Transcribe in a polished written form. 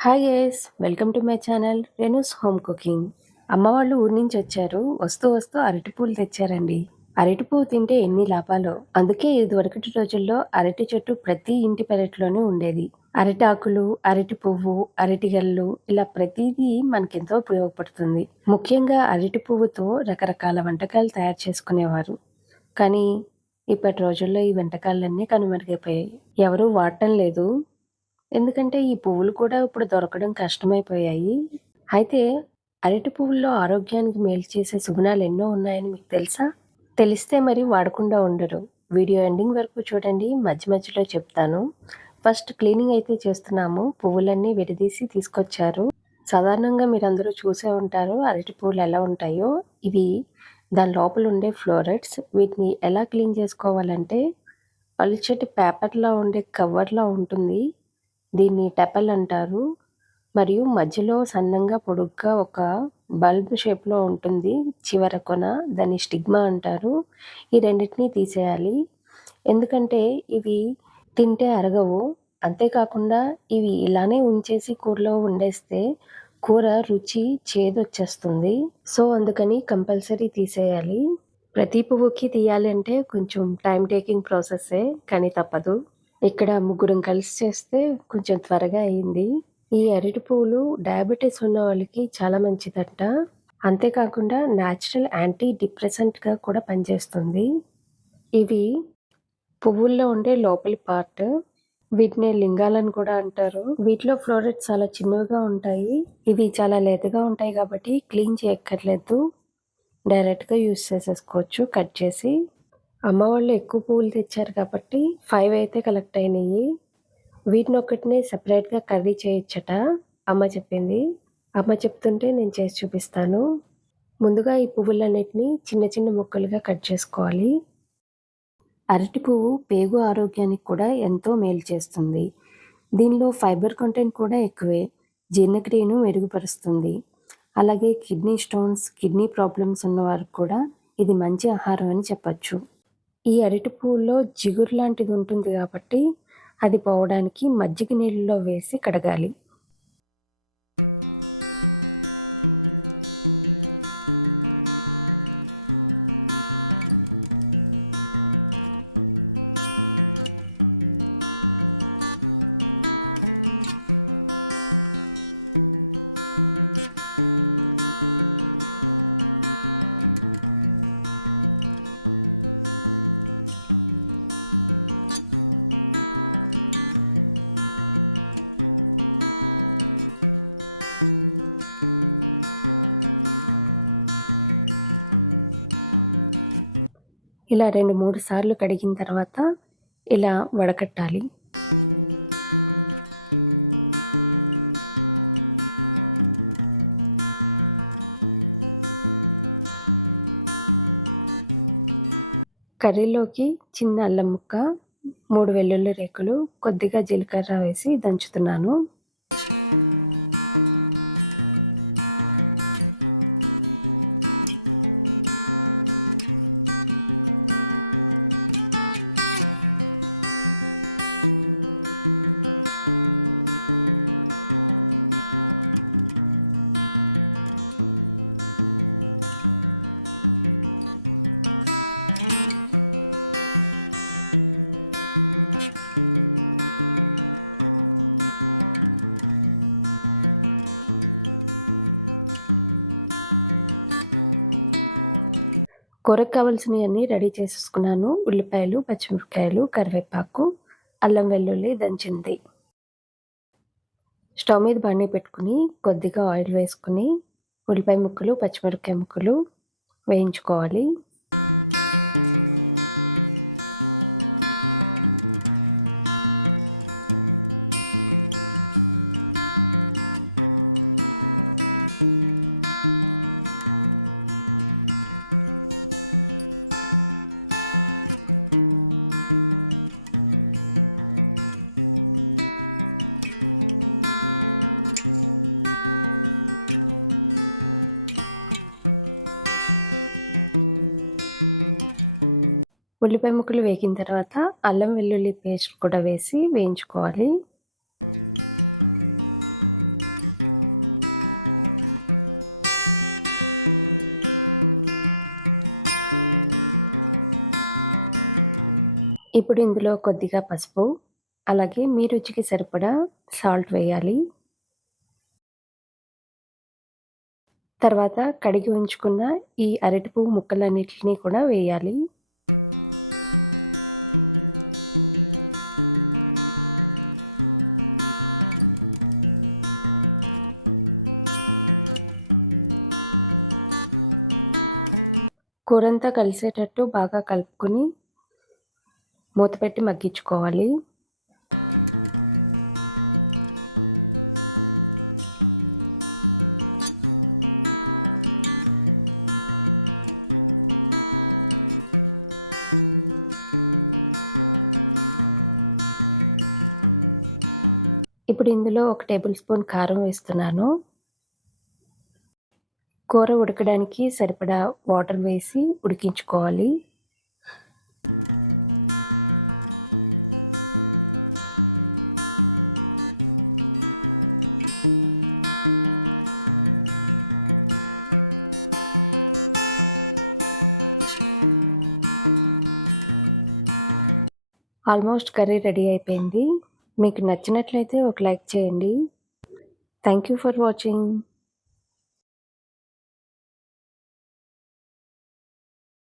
Hi guys, welcome to my channel Renu's home cooking. అమ్మ వాళ్ళు ఊరి నుంచి వచ్చారు. వస్తూ వస్తూ అరటి పూలు తెచ్చారండి. అరటి పువ్వు తింటే ఎన్ని లాభాలో. అందుకే ఇదివరకటి రోజుల్లో అరటి చెట్టు ప్రతి ఇంటి పెరట్లోనే ఉండేది. అరటి ఆకులు, అరటి పువ్వు, అరటి గెల్లు ఇలా ప్రతిదీ మనకెంతో ఉపయోగపడుతుంది. ముఖ్యంగా అరటి పువ్వుతో రకరకాల వంటకాలు తయారు చేసుకునేవారు. కానీ ఇప్పటి రోజుల్లో ఈ వంటకాలన్నీ కనుమరుగైపోయాయి. ఎవరూ వాడటం లేదు. ఎందుకంటే ఈ పువ్వులు కూడా ఇప్పుడు దొరకడం కష్టమైపోయాయి. అయితే అరటి పువ్వుల్లో ఆరోగ్యానికి మేలు చేసే సుగుణాలు ఎన్నో ఉన్నాయని మీకు తెలుసా? తెలిస్తే మరి వాడకుండా ఉండరు. వీడియో ఎండింగ్ వరకు చూడండి, మధ్య మధ్యలో చెప్తాను. ఫస్ట్ క్లీనింగ్ అయితే చేస్తున్నాము. పువ్వులన్నీ విడదీసి తీసుకొచ్చారు. సాధారణంగా మీరందరూ చూసే ఉంటారు అరటి పువ్వులు ఎలా ఉంటాయో. ఇవి దాని లోపల ఉండే ఫ్లోరెట్స్. వీటిని ఎలా క్లీన్ చేసుకోవాలంటే పలుచటి పేపర్‌లా ఉండే కవర్‌లా ఉంటుంది. దీన్ని టెపల్ అంటారు. మరియు మధ్యలో సన్నంగా పొడుగ్గా ఒక బల్బ్ షేప్‌లో ఉంటుంది. చివర కొన దాన్ని స్టిగ్మా అంటారు. ఈ రెండిటిని తీసేయాలి. ఎందుకంటే ఇవి తింటే అరగవు. అంతేకాకుండా ఇవి ఇలానే ఉంచేసి కూరలో వండేస్తే కూర రుచి చేదొచ్చేస్తుంది. సో, అందుకని కంపల్సరీ తీసేయాలి. ప్రతి పువ్వుకి తీయాలి అంటే కొంచెం టైమ్ టేకింగ్ ప్రాసెస్సే, కానీ తప్పదు. ఇక్కడ ముగ్గురం కలిసి చేస్తే కొంచెం త్వరగా అయింది. ఈ అరటి పువ్వులు డయాబెటిస్ ఉన్న వాళ్ళకి చాలా మంచిదంట. అంతేకాకుండా న్యాచురల్ యాంటీ డిప్రెసెంట్‌గా కూడా పనిచేస్తుంది. ఇవి పువ్వుల్లో ఉండే లోపలి పార్ట్. వీటిని లింగాలని కూడా అంటారు. వీటిలో ఫ్లోరెట్స్ చాలా చిన్నవిగా ఉంటాయి. ఇవి చాలా లేతగా ఉంటాయి కాబట్టి క్లీన్ చేయక్కర్లేదు. డైరెక్ట్‌గా యూజ్ చేసేసుకోవచ్చు కట్ చేసి. అమ్మ వాళ్ళు ఎక్కువ పువ్వులు తెచ్చారు కాబట్టి 5 అయితే కలెక్ట్ అయినాయి. వీటినొక్కటినే సెపరేట్‌గా కర్రీ చేయొచ్చట అమ్మ చెప్పింది. అమ్మ చెప్తుంటే నేను చేసి చూపిస్తాను. ముందుగా ఈ పువ్వులన్నిటిని చిన్న చిన్న ముక్కలుగా కట్ చేసుకోవాలి. అరటి పువ్వు పేగు ఆరోగ్యానికి కూడా ఎంతో మేలు చేస్తుంది. దీనిలో ఫైబర్ కంటెంట్ కూడా ఎక్కువే. జీర్ణక్రియను మెరుగుపరుస్తుంది. అలాగే కిడ్నీ స్టోన్స్, కిడ్నీ ప్రాబ్లమ్స్ ఉన్నవారికి కూడా ఇది మంచి ఆహారం అని చెప్పొచ్చు. ఈ అరటి పువ్వులో జిగురు లాంటిది ఉంటుంది కాబట్టి అది పోవడానికి మజ్జిగ నీళ్ళలో వేసి కడగాలి. ఇలా 2, 3 సార్లు కడిగిన తర్వాత ఇలా వడకట్టాలి. కర్రీలోకి చిన్న అల్లం ముక్క, 3 వెల్లుల్లి రేకులు, కొద్దిగా జీలకర్ర వేసి దంచుతున్నాను. కూరకు కావాల్సినవన్నీ రెడీ చేసేసుకున్నాను. ఉల్లిపాయలు, పచ్చిమిరపకాయలు, కరివేపాకు, అల్లం వెల్లుల్లి దంచింది. స్టవ్ మీద బాండీ పెట్టుకుని కొద్దిగా ఆయిల్ వేసుకుని ఉల్లిపాయ ముక్కలు, పచ్చిమిరపకాయ ముక్కలు వేయించుకోవాలి. ఉల్లిపాయ ముక్కలు వేగిన తర్వాత అల్లం వెల్లుల్లి పేస్ట్ కూడా వేసి వేయించుకోవాలి. ఇప్పుడు ఇందులో కొద్దిగా పసుపు, అలాగే మీ రుచికి సరిపడా సాల్ట్ వేయాలి. తర్వాత కడిగి ఉంచుకున్న ఈ అరటిపువ్వు ముక్కలన్నిటిని కూడా వేయాలి. కూరంతా కలిసేటట్టు బాగా కలుపుకొని మూత పెట్టి మగ్గించుకోవాలి. ఇప్పుడు ఇందులో ఒక టేబుల్ స్పూన్ కారం వేస్తున్నాను. కూర ఉడకడానికి సరిపడా వాటర్ వేసి ఉడికించుకోవాలి. ఆల్మోస్ట్ కర్రీ రెడీ అయిపోయింది. మీకు నచ్చినట్లయితే ఒక లైక్ చేయండి. Thank you for watching.